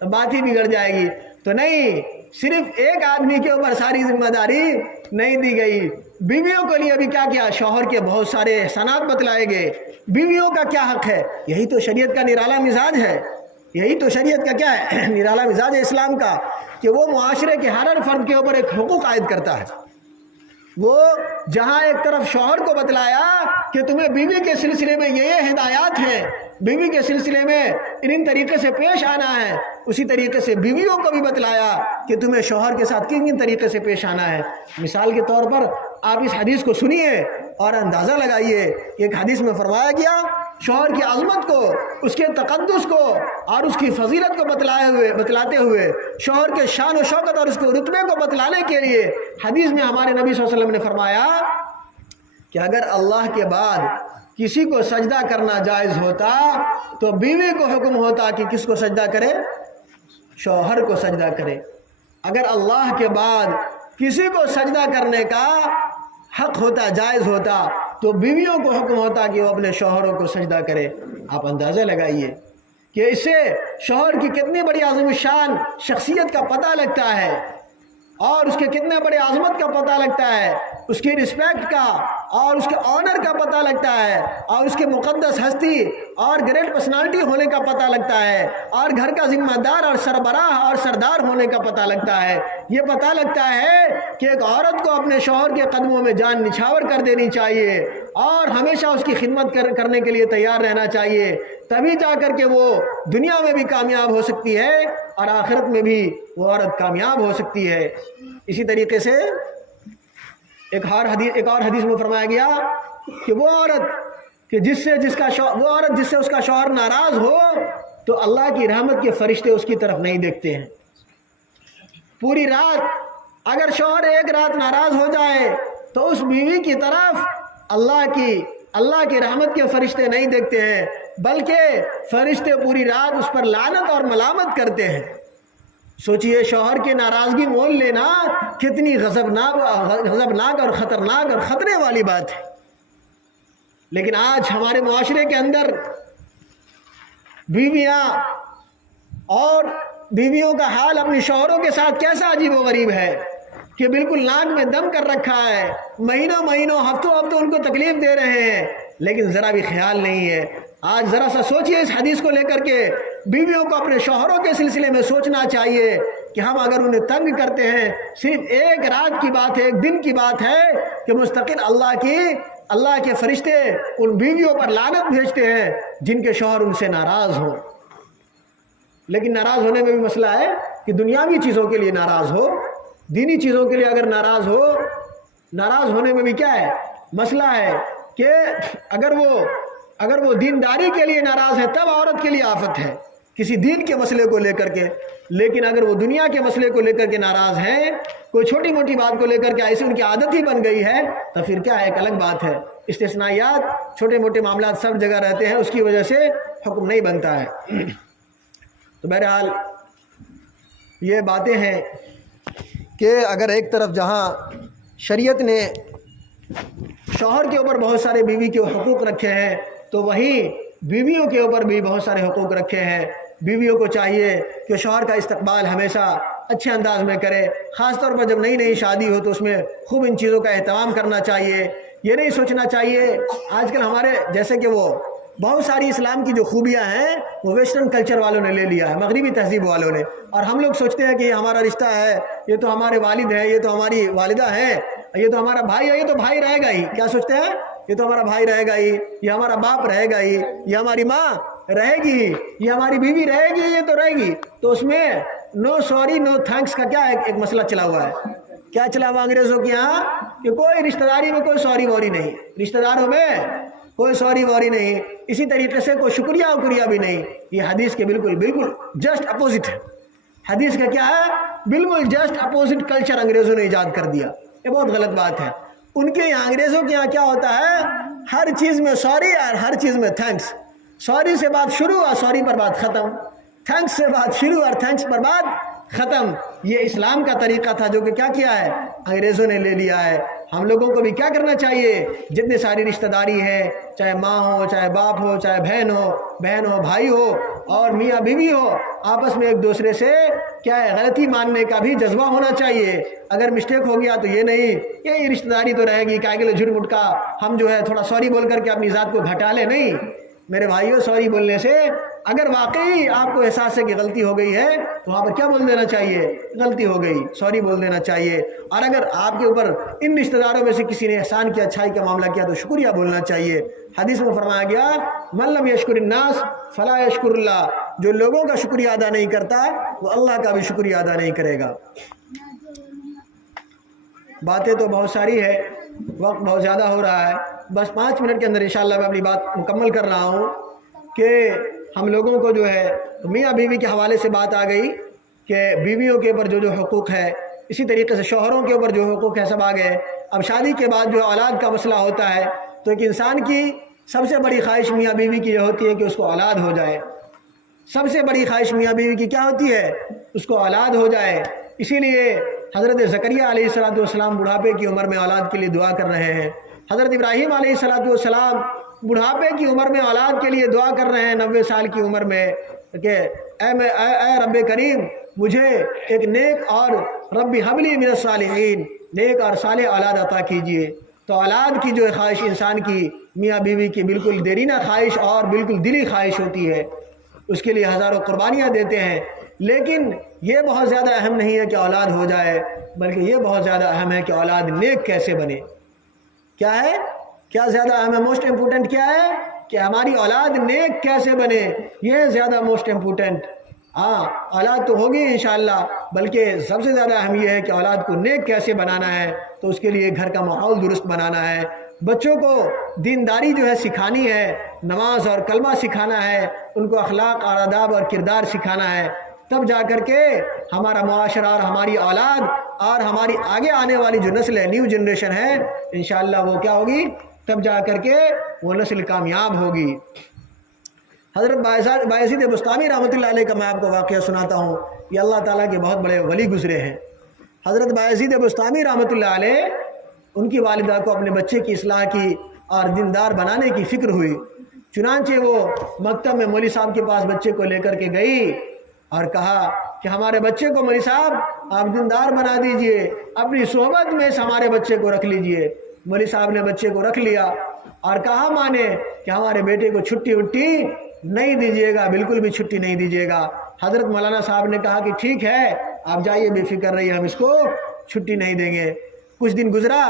تو بات ہی بگڑ جائے گی۔ تو نہیں، صرف ایک آدمی کے اوپر ساری ذمہ داری نہیں دی گئی۔ بیویوں کے لیے بھی کیا کیا؟ شوہر کے بہت سارے احسانات بتلائے گئے۔ بیویوں کا کیا حق ہے؟ یہی تو شریعت کا نرالا مزاج ہے، یہی تو شریعت کا کیا ہے؟ نرالا مزاج ہے اسلام کا، کہ وہ معاشرے کے ہر فرد کے اوپر ایک حقوق عائد کرتا ہے۔ وہ جہاں ایک طرف شوہر کو بتلایا کہ تمہیں بیوی کے سلسلے میں یہ ہدایات ہیں، بیوی کے سلسلے میں ان طریقے سے پیش آنا ہے، اسی طریقے سے بیویوں کو بھی بتلایا کہ تمہیں شوہر کے ساتھ کن طریقے سے پیش آنا ہے۔ مثال کے طور پر آپ اس حدیث کو سنیے اور اندازہ لگائیے۔ ایک حدیث میں فرمایا گیا، شوہر کی عظمت کو، اس کے تقدس کو اور اس کی فضیلت کو بتلاتے ہوئے، شوہر کے شان و شوکت اور اس کے رتبے کو بتلانے کے لیے حدیث میں ہمارے نبی صلی اللہ علیہ وسلم نے فرمایا کہ اگر اللہ کے بعد کسی کو سجدہ کرنا جائز ہوتا تو بیوی کو حکم ہوتا کہ کس کو سجدہ کرے؟ شوہر کو سجدہ کرے۔ اگر اللہ کے بعد کسی کو سجدہ کرنے کا حق ہوتا، جائز ہوتا، تو بیویوں کو حکم ہوتا کہ وہ اپنے شوہروں کو سجدہ کرے۔ آپ اندازہ لگائیے کہ اس سے شوہر کی کتنی بڑی عظیم الشان شخصیت کا پتہ لگتا ہے، اور اس کے کتنے بڑے عظمت کا پتہ لگتا ہے، اس کی رسپیکٹ کا اور اس کے آنر کا پتہ لگتا ہے، اور اس کے مقدس ہستی اور گریٹ پرسنالٹی ہونے کا پتہ لگتا ہے، اور گھر کا ذمہ دار اور سربراہ اور سردار ہونے کا پتہ لگتا ہے۔ یہ پتہ لگتا ہے کہ ایک عورت کو اپنے شوہر کے قدموں میں جان نچھاور کر دینی چاہیے اور ہمیشہ اس کی خدمت کرنے کے لیے تیار رہنا چاہیے، تبھی جا کر کے وہ دنیا میں بھی کامیاب ہو سکتی ہے اور آخرت میں بھی وہ عورت کامیاب ہو سکتی ہے۔ اسی طریقے سے ایک اور حدیث میں فرمایا گیا کہ وہ عورت جس سے اس کا شوہر ناراض ہو تو اللہ کی رحمت کے فرشتے اس کی طرف نہیں دیکھتے ہیں۔ پوری رات اگر شوہر ایک رات ناراض ہو جائے تو اس بیوی کی طرف اللہ کی رحمت کے فرشتے نہیں دیکھتے ہیں، بلکہ فرشتے پوری رات اس پر لعنت اور ملامت کرتے ہیں۔ سوچئے شوہر کی ناراضگی مول لینا کتنی غضبناک اور خطرناک اور خطرے والی بات ہے۔ لیکن آج ہمارے معاشرے کے اندر بیویاں اور بیویوں کا حال اپنی شوہروں کے ساتھ کیسا عجیب و غریب ہے کہ بالکل ناک میں دم کر رکھا ہے، مہینوں ہفتوں ان کو تکلیف دے رہے ہیں، لیکن ذرا بھی خیال نہیں ہے۔ آج ذرا سا سوچئے اس حدیث کو لے کر کے، بیویوں کو اپنے شوہروں کے سلسلے میں سوچنا چاہیے کہ ہم اگر انہیں تنگ کرتے ہیں، صرف ایک رات کی بات ہے، ایک دن کی بات ہے کہ مستقل اللہ کے فرشتے ان بیویوں پر لعنت بھیجتے ہیں جن کے شوہر ان سے ناراض ہوں۔ لیکن ناراض ہونے میں بھی مسئلہ ہے کہ دنیاوی چیزوں کے لیے ناراض ہو، دینی چیزوں کے لیے اگر ناراض ہونے میں بھی کیا ہے؟ مسئلہ ہے کہ اگر وہ دینداری کے لیے ناراض ہے تب عورت کے لیے آفت ہے، کسی دین کے مسئلے کو لے کر کے۔ لیکن اگر وہ دنیا کے مسئلے کو لے کر کے ناراض ہیں، کوئی چھوٹی موٹی بات کو لے کر کے ایسی ان کی عادت ہی بن گئی ہے، تو پھر کیا ہے؟ ایک الگ بات ہے۔ استثنائیات، چھوٹے موٹے معاملات سب جگہ رہتے ہیں، اس کی وجہ سے حکم نہیں بنتا ہے۔ تو بہرحال یہ باتیں ہیں کہ اگر ایک طرف جہاں شریعت نے شوہر کے اوپر بہت سارے بیوی کے حقوق رکھے ہیں، تو وہیں بیویوں کے اوپر بھی بہت سارے حقوق رکھے ہیں۔ بیویوں کو چاہیے کہ شوہر کا استقبال ہمیشہ اچھے انداز میں کرے، خاص طور پر جب نئی شادی ہو تو اس میں خوب ان چیزوں کا اہتمام کرنا چاہیے۔ یہ نہیں سوچنا چاہیے آج کل ہمارے جیسے کہ وہ بہت ساری اسلام کی جو خوبیاں ہیں وہ ویسٹرن کلچر والوں نے لے لیا ہے، مغربی تہذیب والوں نے، اور ہم لوگ سوچتے ہیں کہ یہ ہمارا رشتہ ہے، یہ تو ہمارے والد ہیں، یہ تو ہماری والدہ ہے، یہ تو ہمارا بھائی ہے، یہ تو بھائی رہے گا ہی۔ کیا سوچتے ہیں؟ یہ تو ہمارا بھائی رہے گا ہی، یہ ہمارا باپ رہے گا ہی، یہ ہماری ماں رہے گی، یہ ہماری بیوی رہے گی، یہ تو رہے گی۔ تو اس میں نو سوری نو تھینکس کا کیا ایک مسئلہ چلا ہوا ہے۔ کیا چلا ہوا انگریزوں کے یہاں کہ کوئی رشتہ داری میں کوئی سوری ووری نہیں، رشتہ داروں میں کوئی سوری ووری نہیں، اسی طریقے سے کوئی شکریہ وکریہ بھی نہیں۔ یہ حدیث کے بالکل جسٹ اپوزٹ ہے۔ حدیث کا کیا ہے؟ بالکل جسٹ اپوزٹ کلچر انگریزوں نے ایجاد کر دیا۔ یہ بہت غلط بات ہے۔ ان کے یہاں انگریزوں کے یہاں کیا ہوتا ہے؟ ہر چیز میں سوری اور ہر چیز میں تھینکس۔ سوری سے بات شروع اور سوری پر بات ختم، تھینکس سے بات شروع اور تھینکس پر بات ختم۔ یہ اسلام کا طریقہ تھا جو کہ کیا کیا ہے؟ انگریزوں نے لے لیا ہے۔ ہم لوگوں کو بھی کیا کرنا چاہیے؟ جتنے ساری رشتہ داری ہے، چاہے ماں ہو، چاہے باپ ہو، چاہے بہن ہو، بھائی ہو، اور میاں بیوی ہو آپس میں ایک دوسرے سے کیا ہے غلطی ماننے کا بھی جذبہ ہونا چاہیے. اگر مسٹیک ہو گیا تو یہ نہیں کہ یہ رشتہ داری تو رہے گی کیا کہ جھٹ مٹ کا ہم جو ہے تھوڑا سوری بول کر کے اپنی ذات کو گھٹا لیں. نہیں میرے بھائیوں، سوری بولنے سے اگر واقعی آپ کو احساس ہے کہ غلطی ہو گئی ہے تو وہاں پر کیا بول دینا چاہیے؟ غلطی ہو گئی، سوری بول دینا چاہیے. اور اگر آپ کے اوپر ان رشتہ داروں میں سے کسی نے احسان کیا، اچھائی کا معاملہ کیا تو شکریہ بولنا چاہیے. حدیث میں فرمایا گیا من لم یشکر الناس فلا یشکر اللہ، جو لوگوں کا شکریہ ادا نہیں کرتا وہ اللہ کا بھی شکریہ ادا نہیں کرے گا. باتیں تو بہت ساری ہے، وقت بہت زیادہ ہو رہا ہے، بس 5 منٹ کے اندر انشاءاللہ میں اپنی بات مکمل کر رہا ہوں کہ ہم لوگوں کو جو ہے میاں بیوی کے حوالے سے بات آ گئی کہ بیویوں کے اوپر جو جو حقوق ہے، اسی طریقے سے شوہروں کے اوپر جو حقوق ہے سب آ گئے. اب شادی کے بعد جو اولاد کا مسئلہ ہوتا ہے تو ایک انسان کی سب سے بڑی خواہش میاں بیوی کی یہ ہوتی ہے کہ اس کو اولاد ہو جائے. سب سے بڑی خواہش میاں بیوی کی کیا ہوتی ہے؟ اس کو اولاد ہو جائے. اسی لیے حضرت زکریہ علیہ السلام بڑھاپے کی عمر میں اولاد کے لیے دعا کر رہے ہیں. حضرت ابراہیم علیہ السلام بڑھاپے کی عمر میں اولاد کے لیے دعا کر رہے ہیں 90 سال کی عمر میں کہ اے رب کریم مجھے ایک نیک اور رب حبلی من الصالحین، نیک اور صالح اولاد عطا کیجیے. تو اولاد کی جو خواہش انسان کی میاں بیوی کی بالکل دیرینہ خواہش اور بالکل دلی خواہش ہوتی ہے. اس کے لیے ہزاروں قربانیاں دیتے ہیں، لیکن یہ بہت زیادہ اہم نہیں ہے کہ اولاد ہو جائے، بلکہ یہ بہت زیادہ اہم ہے کہ اولاد نیک کیسے بنے. کیا ہے؟ کیا زیادہ اہم ہے؟ موسٹ امپورٹنٹ کیا ہے کہ ہماری اولاد نیک کیسے بنے، یہ زیادہ موسٹ امپورٹنٹ. ہاں اولاد تو ہوگی انشاءاللہ، بلکہ سب سے زیادہ اہم یہ ہے کہ اولاد کو نیک کیسے بنانا ہے. تو اس کے لیے گھر کا ماحول درست بنانا ہے، بچوں کو دینداری جو ہے سکھانی ہے، نماز اور کلمہ سکھانا ہے، ان کو اخلاق اور آداب اور کردار سکھانا ہے. تب جا کر کے ہمارا معاشرہ اور ہماری اولاد اور ہماری آگے آنے والی جو نسل ہے، نیو جنریشن ہے، انشاءاللہ وہ کیا ہوگی؟ تب جا کر کے وہ نسل کامیاب ہوگی. حضرت بایزید بسطامی رحمۃ اللہ علیہ کا میں آپ کو واقعہ سناتا ہوں. یہ اللہ تعالیٰ کے بہت بڑے ولی گزرے ہیں. حضرت بایزید بسطامی رحمۃ اللہ علیہ، ان کی والدہ کو اپنے بچے کی اصلاح کی اور دیندار بنانے کی فکر ہوئی. چنانچہ وہ مکتب میں مولوی صاحب کے پاس بچے کو لے کر کے گئی اور کہا کہ ہمارے بچے کو مولوی صاحب آپ دیندار بنا دیجئے، اپنی صحبت میں اس ہمارے بچے کو رکھ لیجئے. مولوی صاحب نے بچے کو رکھ لیا اور کہا مانے کہ ہمارے بیٹے کو چھٹی وٹی نہیں دیجیے گا، بالکل بھی چھٹی نہیں دیجیے گا. حضرت مولانا صاحب نے کہا کہ ٹھیک ہے آپ جائیے، بے فکر رہیے، ہم اس کو چھٹی نہیں دیں گے. کچھ دن گزرا،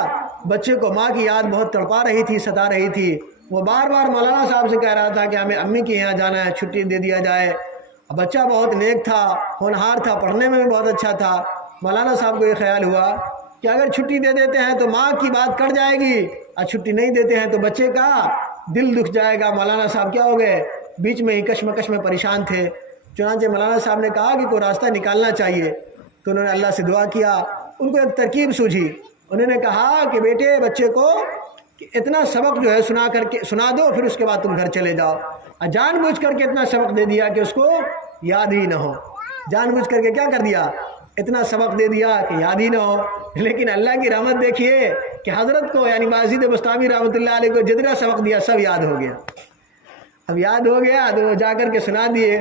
بچے کو ماں کی یاد بہت تڑپا رہی تھی، ستا رہی تھی. وہ بار بار مولانا صاحب سے کہہ رہا تھا کہ ہمیں امی کے یہاں جانا ہے، چھٹی دے دیا جائے. بچہ بہت نیک تھا، ہونہار تھا، پڑھنے میں بھی بہت اچھا تھا. مولانا صاحب کو یہ خیال ہوا کہ اگر چھٹی دے دیتے ہیں تو ماں کی بات کٹ جائے گی، اور چھٹی نہیں دیتے ہیں تو بچے کا دل دکھ جائے گا. مولانا صاحب کیا ہو گئے؟ بیچ میں ہی کشمکش میں پریشان تھے. چنانچہ مولانا صاحب نے کہا کہ کوئی راستہ نکالنا چاہیے. تو انہوں نے اللہ سے دعا کیا. ان کو ایک ترکیب سوجھی. انہوں نے کہا کہ بیٹے بچے کو اتنا سبق جو ہے سنا دو، پھر اس کے بعد تم گھر چلے جاؤ. اور جان بوجھ کر کے اتنا سبق دے دیا کہ اس کو یاد ہی نہ ہو. جان بوجھ کر کے کیا کر دیا؟ اتنا سبق دے دیا کہ یاد ہی نہ ہو. لیکن اللہ کی رحمت دیکھیے کہ حضرت کو یعنی بایزید بسطامی رحمۃ اللہ علیہ کو جتنا سبق دیا سب یاد ہو گیا. اب یاد ہو گیا تو وہ جا کر کے سنا دیے.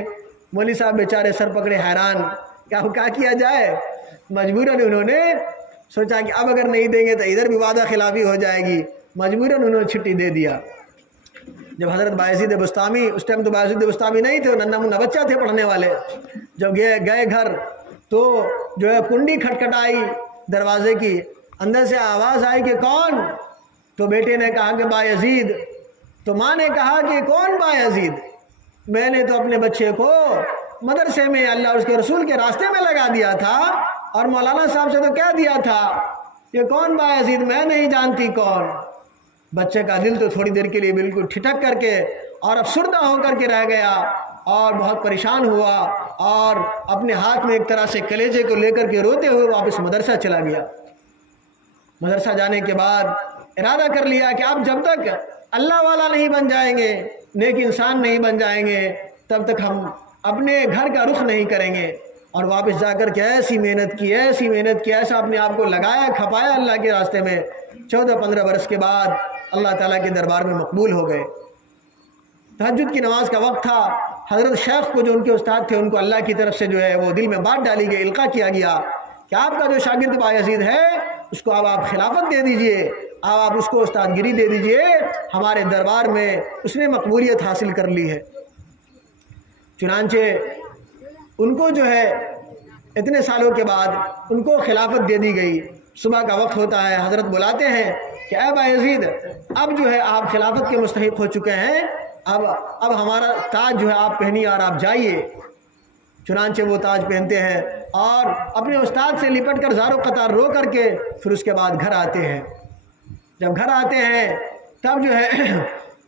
مولوی صاحب بیچارے سر پکڑے حیران کہ اب کیا کیا جائے. مجبوراً انہوں نے سوچا کہ اب اگر نہیں دیں گے تو ادھر بھی وعدہ خلافی ہو جائے گی. مجبوراً انہوں نے چھٹی دے دیا. جب حضرت بایزید بسطامی، اس ٹائم تو بایزید بسطامی نہیں تھے، ننھا منھا بچہ تھے پڑھنے والے، جب گئے گھر تو جو ہے کنڈی کھٹکھٹائی دروازے کی. اندر سے آواز آئی کہ کون؟ تو بیٹے نے کہا کہ بایزید. تو ماں نے کہا کہ کون بایزید؟ میں نے تو اپنے بچے کو مدرسے میں اللہ اور اس کے رسول کے راستے میں لگا دیا تھا، اور مولانا صاحب سے تو کہہ دیا تھا کہ کون بایزید؟ میں نہیں جانتی کون. بچے کا دل تو تھوڑی دیر کے لیے بالکل ٹھٹک کر کے اور افسردہ ہو کر کے رہ گیا اور بہت پریشان ہوا، اور اپنے ہاتھ میں ایک طرح سے کلیجے کو لے کر کے روتے ہوئے واپس مدرسہ چلا گیا. مدرسہ جانے کے بعد ارادہ کر لیا کہ اب جب تک اللہ والا نہیں بن جائیں گے، نیک انسان نہیں بن جائیں گے، تب تک ہم اپنے گھر کا رخ نہیں کریں گے. اور واپس جا کر کے ایسی محنت کی، ایسا اپنے آپ کو لگایا کھپایا اللہ کے راستے میں. 14-15 برس کے بعد اللہ تعالیٰ کے دربار میں مقبول ہو گئے. تہجد کی نماز کا وقت تھا. حضرت شیخ کو جو ان کے استاد تھے ان کو اللہ کی طرف سے جو ہے وہ دل میں بات ڈالی گئی، القاء کیا گیا کہ آپ کا جو شاگرد بایزید ہے اس کو اب آپ خلافت دے دیجئے، آپ اس کو استاد گیری دے دیجئے، ہمارے دربار میں اس نے مقبولیت حاصل کر لی ہے۔ چنانچہ ان کو جو ہے اتنے سالوں کے بعد ان کو خلافت دے دی گئی۔ صبح کا وقت ہوتا ہے، حضرت بلاتے ہیں کہ اے بایزید اب جو ہے آپ خلافت کے مستحق ہو چکے ہیں، اب ہمارا تاج جو ہے آپ پہنیے اور آپ جائیے۔ چنانچہ وہ تاج پہنتے ہیں اور اپنے استاد سے لپٹ کر زار و قطار رو کر کے پھر اس کے بعد گھر آتے ہیں۔ جب گھر آتے ہیں تب جو ہے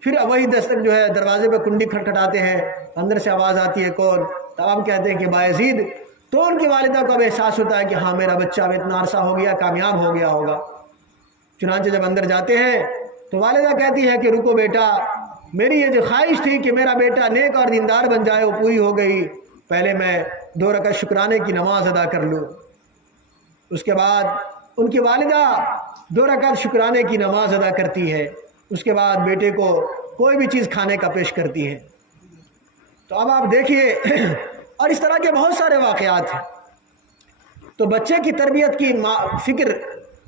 پھر وہی دستک جو ہے دروازے پہ کنڈی کھٹکھٹاتے ہیں، اندر سے آواز آتی ہے کون؟ تب ہم کہتے ہیں کہ بایزید۔ تو ان کی والدہ کو اب احساس ہوتا ہے کہ ہاں میرا بچہ اب اتنا عرصہ ہو گیا، کامیاب ہو گیا ہوگا۔ چنانچہ جب اندر جاتے ہیں تو والدہ کہتی ہے کہ رکو بیٹا، میری یہ جو خواہش تھی کہ میرا بیٹا نیک اور دیندار بن جائے وہ پوری ہو گئی، پہلے میں 2 رکعت شکرانے کی نماز ادا کر لوں۔ اس کے بعد ان کی والدہ 2 رکعت شکرانے کی نماز ادا کرتی ہے، اس کے بعد بیٹے کو کوئی بھی چیز کھانے کا پیش کرتی ہے۔ تو اب آپ دیکھیے اور اس طرح کے بہت سارے واقعات ہیں۔ تو بچے کی تربیت کی فکر،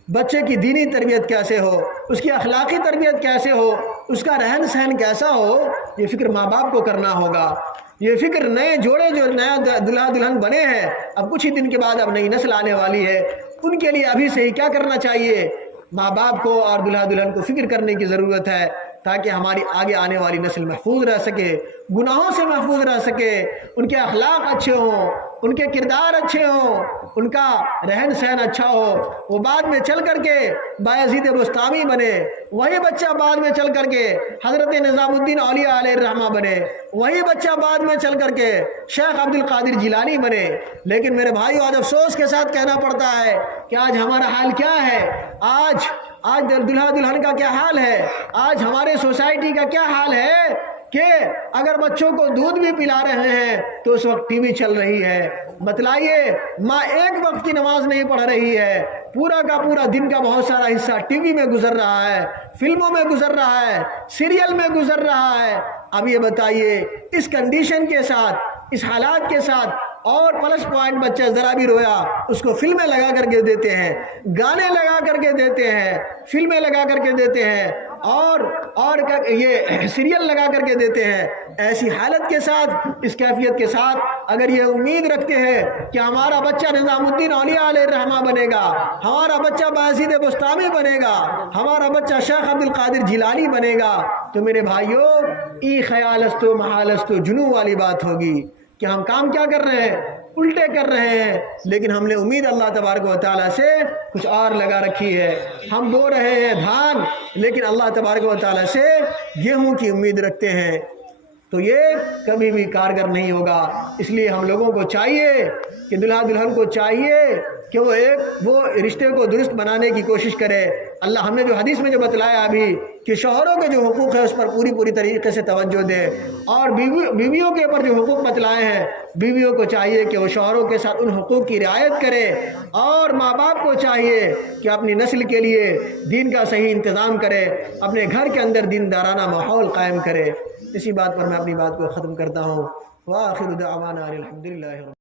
بچے کی دینی تربیت کیسے ہو، اس کی اخلاقی تربیت کیسے ہو، اس کا رہن سہن کیسا ہو، یہ فکر ماں باپ کو کرنا ہوگا۔ یہ فکر نئے جوڑے جو نیا دلہا دلہن بنے ہیں، اب کچھ ہی دن کے بعد اب نئی نسل آنے والی ہے، ان کے لیے ابھی سے ہی کیا کرنا چاہیے؟ ماں باپ کو اور دلہا دلہن کو فکر کرنے کی ضرورت ہے تاکہ ہماری آگے آنے والی نسل محفوظ رہ سکے، گناہوں سے محفوظ رہ سکے، ان کے اخلاق اچھے ہوں، ان کے کردار اچھے ہوں، ان کا رہن سہن اچھا ہو، وہ بعد میں چل کر کے بایزید بستامی بنے، وہی بچہ بعد میں چل کر کے حضرت نظام الدین اولیاء علیہ الرحمہ بنے، وہی بچہ بعد میں چل کر کے شیخ عبد القادر جیلانی بنے۔ لیکن میرے بھائیو آج افسوس کے ساتھ کہنا پڑتا ہے کہ آج ہمارا حال کیا ہے، آج دلہا دلہن کا کیا حال ہے، آج ہمارے سوسائٹی کا کیا حال ہے کہ اگر بچوں کو دودھ بھی پلا رہے ہیں تو اس وقت ٹی وی چل رہی ہے۔ بتلائیے ماں ایک وقت کی نماز نہیں پڑھ رہی ہے، پورا کا پورا دن کا بہت سارا حصہ ٹی وی میں گزر رہا ہے، فلموں میں گزر رہا ہے، سیریل میں گزر رہا ہے۔ اب یہ بتائیے اس کنڈیشن کے ساتھ، اس حالات کے ساتھ، اور پلس پوائنٹ بچہ ذرا بھی رویا اس کو فلمیں لگا کر کے دیتے ہیں، گانے لگا کر کے دیتے ہیں، فلمیں لگا کر کے دیتے ہیں، اور یہ سیریل لگا کر کے دیتے ہیں۔ ایسی حالت کے ساتھ، اس کیفیت کے ساتھ اگر یہ امید رکھتے ہیں کہ ہمارا بچہ نظام الدین اولیاء علیہ الرحمہ بنے گا، ہمارا بچہ بایزید بستامی بنے گا، ہمارا بچہ شیخ عبد القادر جیلانی بنے گا، تو میرے بھائیو ای خیالستو محالستو جنو والی بات ہوگی کہ ہم کام کیا کر رہے ہیں، الٹے کر رہے ہیں، لیکن ہم نے امید اللہ تبارک و تعالیٰ سے کچھ اور لگا رکھی ہے۔ ہم بو رہے ہیں دھان، لیکن اللہ تبارک و تعالیٰ سے گیہوں کی امید رکھتے ہیں، تو یہ کبھی بھی کارگر نہیں ہوگا۔ اس لیے ہم لوگوں کو چاہیے کہ دلہا دلہن کو چاہیے کہ وہ رشتے کو درست بنانے کی کوشش کرے۔ اللہ ہم نے جو حدیث میں جو بتلایا ابھی کہ شوہروں کے جو حقوق ہے اس پر پوری طریقے سے توجہ دے، اور بیویوں کے اوپر جو حقوق بتلائے ہیں، بیویوں کو چاہیے کہ وہ شوہروں کے ساتھ ان حقوق کی رعایت کرے، اور ماں باپ کو چاہیے کہ اپنی نسل کے لیے دین کا صحیح انتظام کرے، اپنے گھر کے اندر دیندارانہ ماحول قائم کرے۔ اسی بات پر میں اپنی بات کو ختم کرتا ہوں۔ وآخر دعوانا الحمدللہ۔